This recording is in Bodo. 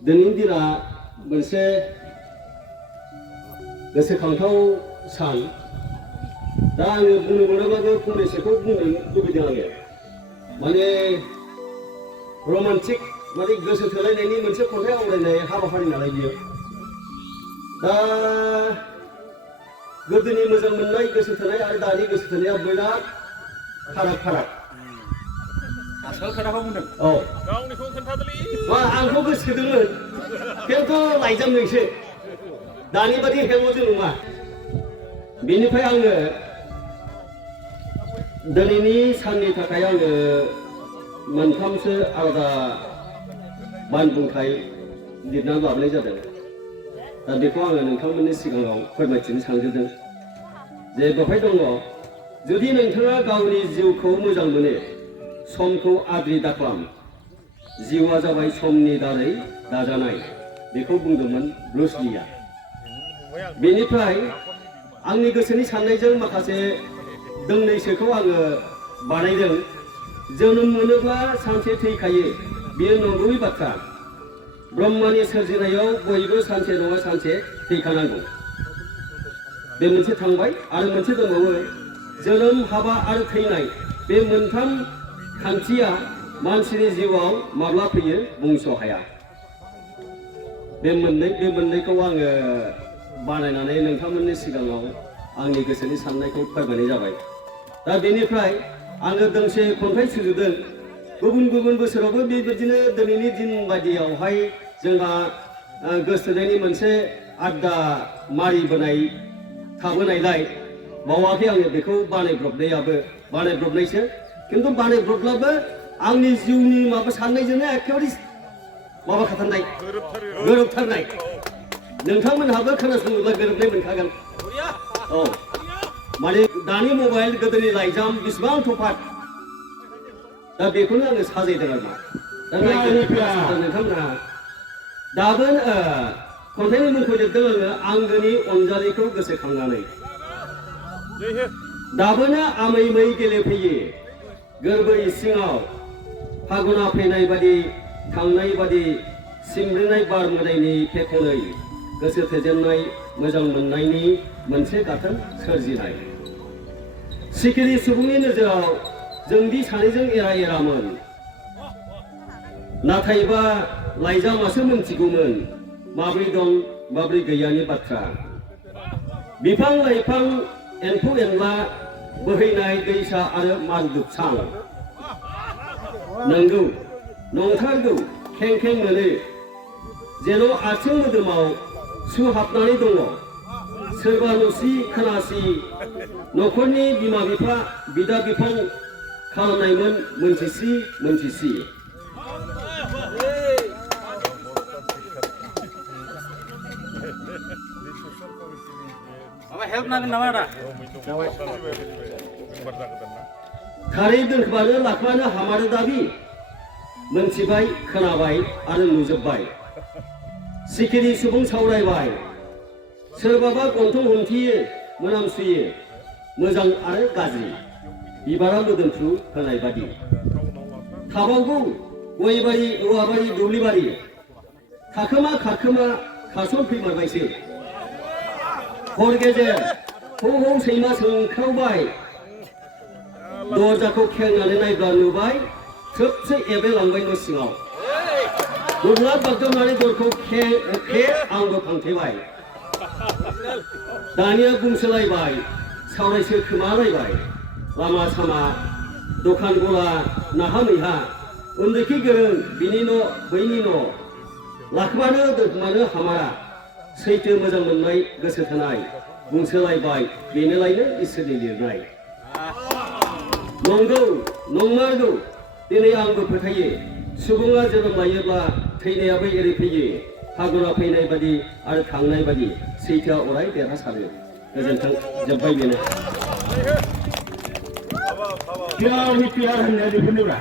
दिनैनि दिना मोनसे गोसोखांथाव सान दा आङो बुंनो मोनाब्लाबो फंनैसोखौ बुंनो लुबैदों आङो माने रमान्टिक माने गोसो थोलायनायनि मोनसे खन्थाइ आवरायनाय हाबाफारि नालाय बियो दा गोदोनि मोजां मोननाय गोसो थोनाय आरो दानि गोसो थोनाया बिराद फाराग आसल खोथाखौ बुंदों औ गावनिखौ खोन्थादोलै मा आंथ' गोसोदोंमोन खिन्थु लाइजामजोंसो दानि बादि हेल'जों नङा बेनिफ्राय आङो दिनैनि साननि थाखाय आङो मोनथामसो आलादा बानबुंथाय लिरनानै लाबोनाय जादों दा बेखौ आङो नोंथांमोननि सिगाङाव फोरमायथिनो सानग्रोदों जे बेवहाय दङ जुदि नोंथाङा गावनि जिउखौ मोजां मोनो समखौ आद्रि दाखालाम जिउआ जाबाय समनि दारै दाजानाय बेखौ बुंदोंमोन ब्रुस लीया बेनिफ्राय आंनि गोसोनि साननायजों माखासे दोंनैसोखौ आङो बानायदों जोनोम मोनोब्ला सानसे थैखायो बेयो नंगुबै बाथ्रा ब्रह्मानि सोरजिनायाव बयबो सानसे नङा सानसे थैखानांगौ बे मोनसे थांबाय आरो मोनसे दंबावो जोनोम हाबा आरो थैनाय बे मोनथाम खान्थिया मानसिनि जिउआव माब्ला फैयो बुंस' हाया बे मोननैखौ आङो बानायनानै नोंथांमोननि सिगाङाव आंनि गोसोनि साननायखौ फोरमायनाय जाबाय दा बेनिफ्राय आङो दोंसे खन्थाइ सुजुदों गुबुन बोसोरावबो बेबायदिनो दिनैनि दिन बायदियावहाय जोंहा गोसोथोनायनि मोनसे आड्डा मारिबोनाय थाबोनायलाय बावाखै आङो बेखौ बानायब्रबनायसो खिन्थु बानायब्रबब्लाबो आंनि जिउनि माबा साननायजोंनो एखेबारे माबा खाथारनाय गोरोबथारनाय नोंथांमोनहाबो खोनासङोब्ला गोरोबनाय मोनखागोन औ माने दानि मबाइल गोदोनि लाइजाम बेसेबां तफात दा बेखौनो आङो साजायदों आरो दा नोंथांमोनहा दाबो खन्थाइनि मुंखौ लिरदों आङो आंगोनि अनजालिखौ गोसोखांनानै दाबोनो आमै मै गेलेफैयो गोरबो इसिङाव फागुना फैनाय बादि थांनाय बादि सिमरिनाय बार मोदायनि फेखनै गोसो थोजेननाय मोजां मोननायनि मोनसे गाथोन सोरजिनाय सिखिरि सुबुंनि नोजोराव जोंदि सानैजों एरामोन नाथायबा लाइजामासो मोनथिगौमोन माब्रै दं माब्रै गैयानि बाथ्रा बिफां लाइफां एम्फौ एनला बोहैनाय दैसा आरो मानदुबसां नंगौ नंथारगौ खें मोनो जेन' आथिं मोदोमाव सुहाबनानै दङ सोरबा नुसि खोनासि न'खरनि बिमा बिफा बिदा बिफं खालामनायमोन मोनथिसि हेल्प नांगोन नामा आदा थारै दोनखोमानो लाखोमानो हामारो दाबि मोनथिबाय खोनाबाय आरो नुजोब्बाय सिखिरि सुबुं सावरायबाय सोरबाबा गन्थं हमथेयो मोनामसुयो मोजां आरो गाज्रि बिबारा मोदोमफ्रु होनाय बादि थाबावगौ गयबारि औवाबारि दुब्लिबारि थाखोमा खारसन फैमारबायसो हर गेजेर हौ सैमा सोंख्रावबाय दरजाखौ खेंनानै नायब्ला नुबाय थ्रोबसे एब्रेलांबाय न' सिङाव गुरला बागदावनानै दरखौ खे आंबो फांथेबाय दानिया बुंसोलायबाय सावरायसो खोमालायबाय लामा सामा दखान गला नाहा मैहा उन्दैखि गोरों बिनि न' बैनि न' लाखोमानो दोनखोमानो हामारा सैथो मोजां मोननाय गोसो थोनाय बुंसोलायबाय बेनोलायनो इसोरनि लिरनाय नंगौ नंमारगौ दिनै आंबो फोथायो सुबुङा जोनोम लायोब्ला थैनायाबो एरै फैयो फागुना फैनाय बादि आरो थांनाय बादि सैथोआ अराय देरहासारो गोजोन्थों जोब्बाय बेनो प्यार होननाया बेफोरनोब्रा